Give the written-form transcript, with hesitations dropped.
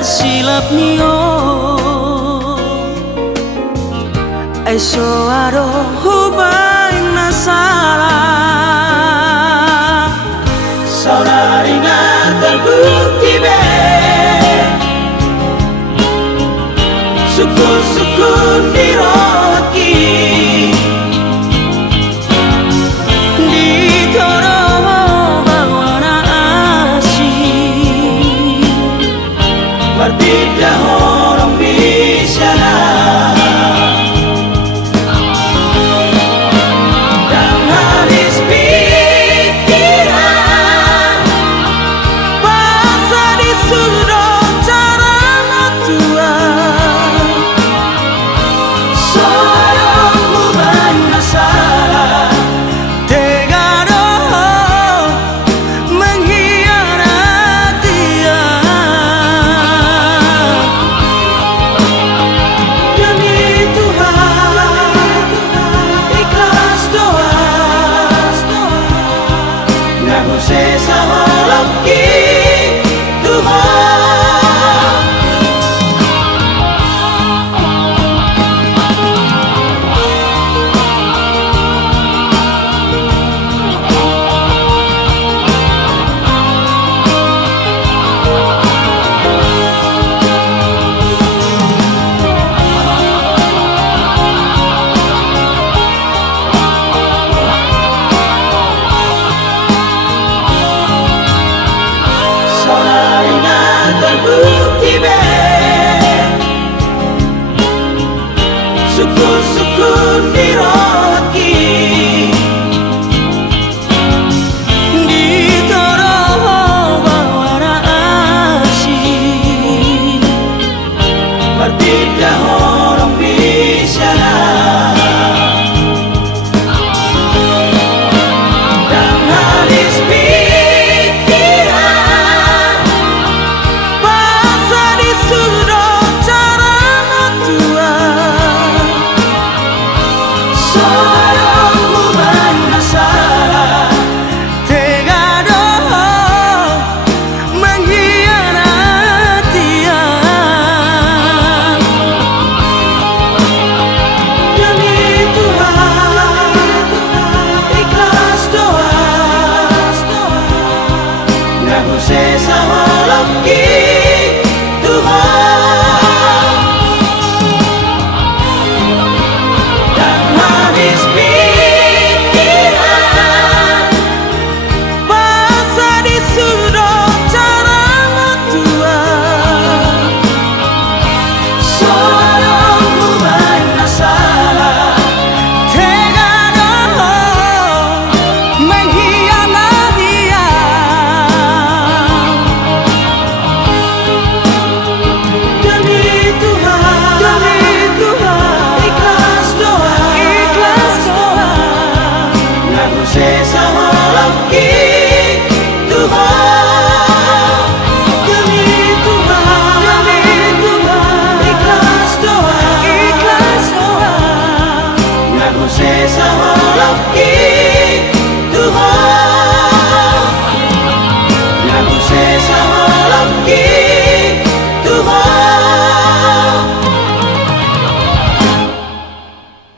silap nio eso aro hubay na salah saudari nga terbukti be sukun-sukun diroki tidak orang bisa dan habis pikiran pasal disuruh cara matua seorang beban masalah tega doh mengkhianati dia. Terbukti be sukun-sukun diroki ditoro bawara asin bertiga orang bisa dan habis Tuhan, yang saya sama lagi.